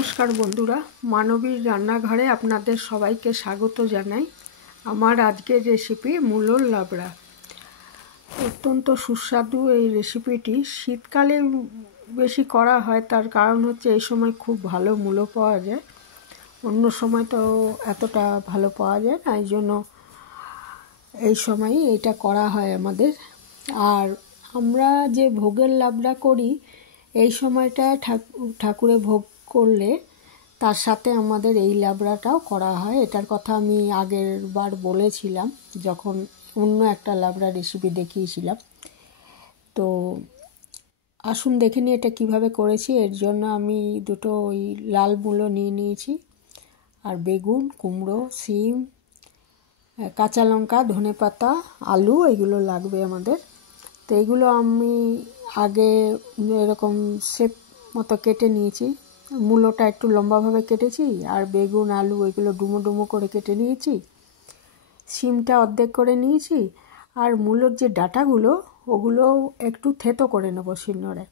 নমস্কার বন্ধুরা, মানবীর রান্নাঘরে আপনাদের সবাইকে স্বাগত জানাই। আমার আজকের রেসিপি মূলোর লাবড়া। অত্যন্ত সুস্বাদু এই রেসিপিটি শীতকালে বেশি করা হয়, তার কারণ হচ্ছে এই সময় খুব ভালো মূলো পাওয়া যায়। অন্য সময় তো এতটা ভালো পাওয়া যায় না, এই জন্য এই সময়ই এটা করা হয় আমাদের। আর আমরা যে ভোগের লাবড়া করি এই সময়টা ঠাকুরে ভোগ করলে তার সাথে আমাদের এই লাবড়াটাও করা হয়। এটার কথা আমি আগের বার বলেছিলাম যখন অন্য একটা লাবড়া রেসিপি দেখিয়েছিলাম। তো আসুন দেখে নিই এটা কিভাবে করেছি। এর জন্য আমি দুটো ওই লাল মূলো নিয়ে নিয়েছি, আর বেগুন, কুমড়ো, শিম, কাঁচা লঙ্কা, ধনেপাতা, আলু এগুলো লাগবে আমাদের। তো এইগুলো আমি আগে এরকম শেপ মতো কেটে নিয়েছি। মূলোটা একটু লম্বাভাবে কেটেছি, আর বেগুন, আলু এগুলো ডুমো ডুমো করে কেটে নিয়েছি। শিমটা অর্ধেক করে নিয়েছি, আর মূলোর যে ডাঁটাগুলো ওগুলো একটু থেতো করে নেবো শিলনোড়ায়।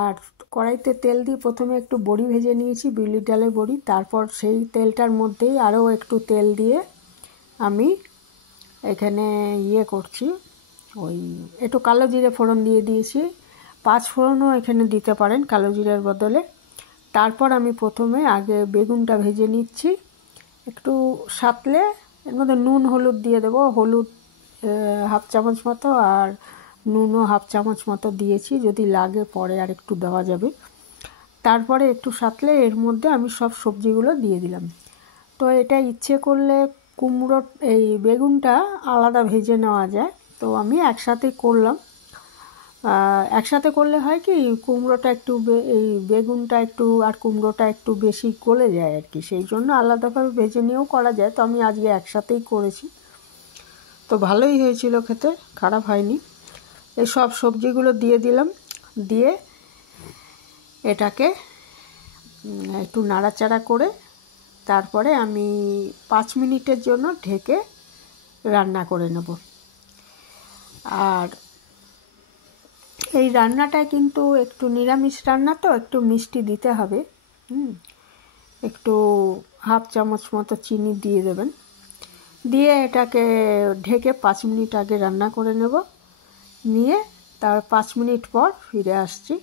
আর কড়াইতে তেল দিয়ে প্রথমে একটু বড়ি ভেজে নিয়েছি, বিউলির ডালের বড়ি। তারপর সেই তেলটার মধ্যেই আরও একটু তেল দিয়ে আমি এখানে করছি, ওই একটু কালো জিরে ফোড়ন দিয়ে দিয়েছি। 5 ফোড়নও এখানে দিতে পারেন কালো জিরের বদলে। তারপর আমি প্রথমে আগে বেগুনটা ভেজে নিচ্ছি, একটু সাঁতলে এর মধ্যে নুন হলুদ দিয়ে দেবো। হলুদ 1/2 চামচ মতো, আর নুনও 1/2 চামচ মতো দিয়েছি, যদি লাগে পরে আর একটু দেওয়া যাবে। তারপরে একটু সাঁতলে এর মধ্যে আমি সব সবজিগুলো দিয়ে দিলাম। তো এটা ইচ্ছে করলে কুমড়ো এই বেগুনটা আলাদা ভেজে নেওয়া যায়, তো আমি একসাথেই করলাম। একসাথে করলে হয় কি, কুমড়োটা একটু এই বেগুনটা একটু আর কুমড়োটা একটু বেশি গলে যায় আর কি, সেই জন্য আলাদাভাবে ভেজে নিয়েও করা যায়। তো আমি আজকে একসাথেই করেছি, তো ভালোই হয়েছিল খেতে, খারাপ হয়নি। এই সব সবজিগুলো দিয়ে দিলাম, দিয়ে এটাকে একটু নাড়াচাড়া করে তারপরে আমি 5 মিনিটের জন্য ঢেকে রান্না করে নেব। আর এই রান্নাটায় কিন্তু একটু নিরামিষ রান্না, তো একটু মিষ্টি দিতে হবে। একটু 1/2 চামচ মতো চিনি দিয়ে দেবেন, দিয়ে এটাকে ঢেকে 5 মিনিট আগে রান্না করে নেব। নিয়ে তার 5 মিনিট পর ফিরে আসছি।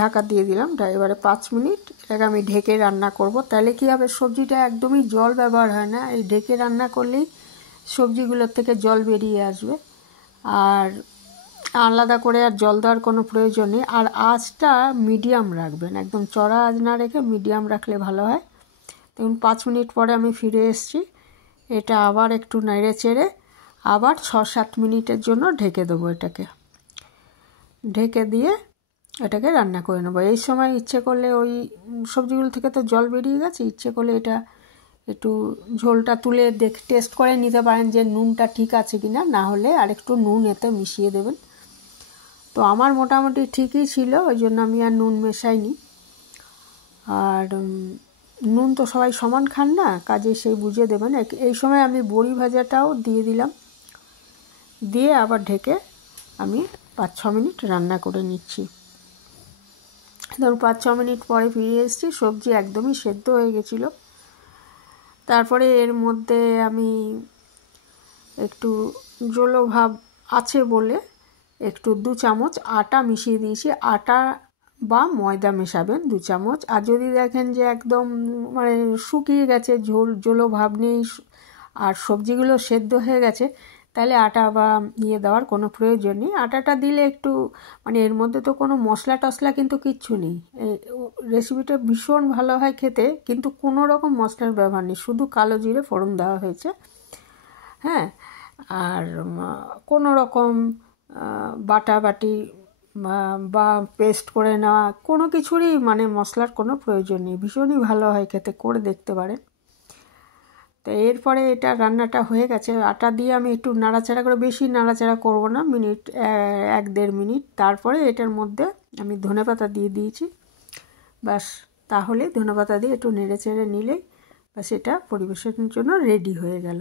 ঢাকা দিয়ে দিলাম, এবারে 5 মিনিট এটাকে আমি ঢেকে রান্না করব। তাহলে কী হবে, সবজিটা একদমই জল ব্যবহার হয় না। এই ঢেকে রান্না করলেই সবজিগুলোর থেকে জল বেরিয়ে আসবে, আর আলাদা করে আর জল দেওয়ার কোনো প্রয়োজন নেই। আর আঁচটা মিডিয়াম রাখবেন, একদম চড়া আঁচ না রেখে মিডিয়াম রাখলে ভালো হয়। দেখুন 5 মিনিট পরে আমি ফিরে এসেছি। এটা আবার একটু নেড়ে চেড়ে আবার 6-7 মিনিটের জন্য ঢেকে দেবো। এটাকে ঢেকে দিয়ে এটাকে রান্না করে নেবো। এই সময় ইচ্ছে করলে ওই সবজিগুলো থেকে তো জল বেরিয়ে গেছে, ইচ্ছে করলে এটা একটু ঝোলটা তুলে টেস্ট করে নিতে পারেন যে নুনটা ঠিক আছে কি না, না হলে আর একটু নুন এতে মিশিয়ে দেবেন। তো আমার মোটামুটি ঠিকই ছিল, ওই জন্য আমি আর নুন মেশাইনি। আর নুন তো সবাই সমান খান না, কাজে সেই বুঝে দেবেন। এই সময় আমি বড়ি ভাজাটাও দিয়ে দিলাম, দিয়ে আবার ঢেকে আমি 5-6 মিনিট রান্না করে নিচ্ছি। ধরুন 5-6 মিনিট পরে ফিরে এসেছি, সবজি একদমই সেদ্ধ হয়ে গেছিলো। তারপরে এর মধ্যে আমি একটু জলো ভাব আছে বলে একটু 2 চামচ আটা মিশিয়ে দিয়েছি। আটা বা ময়দা মেশাবেন 2 চামচ। আর যদি দেখেন যে একদম মানে শুকিয়ে গেছে, জলো ভাব নেই, আর সবজিগুলো সেদ্ধ হয়ে গেছে, তাহলে আটা বা দেওয়ার কোনো প্রয়োজন নেই। আটাটা দিলে একটু মানে এর মধ্যে তো কোনো মশলা টশলা কিন্তু কিচ্ছু নেই। রেসিপিটা ভীষণ ভালো হয় খেতে, কিন্তু কোনো রকম মশলার ব্যবহার নেই, শুধু কালো জিরে ফোড়ন দেওয়া হয়েছে। হ্যাঁ, আর কোনো রকম বাটাবাটি বা পেস্ট করে নেওয়া কোনো কিছুরই মানে মশলার কোনো প্রয়োজন নেই। ভীষণই ভালো হয় খেতে, করে দেখতে পারেন। তো এরপরে এটা রান্নাটা হয়ে গেছে। আটা দিয়ে আমি একটু নাড়াচাড়া করে, বেশি নাড়াচাড়া করব না, 1-1.5 মিনিট। তারপরে এটার মধ্যে আমি ধনেপাতা দিয়ে দিয়েছি। ব্যাস, তাহলে ধনেপাতা দিয়ে একটু নেড়ে চেড়ে নিলেই ব্যাস এটা পরিবেশনের জন্য রেডি হয়ে গেল।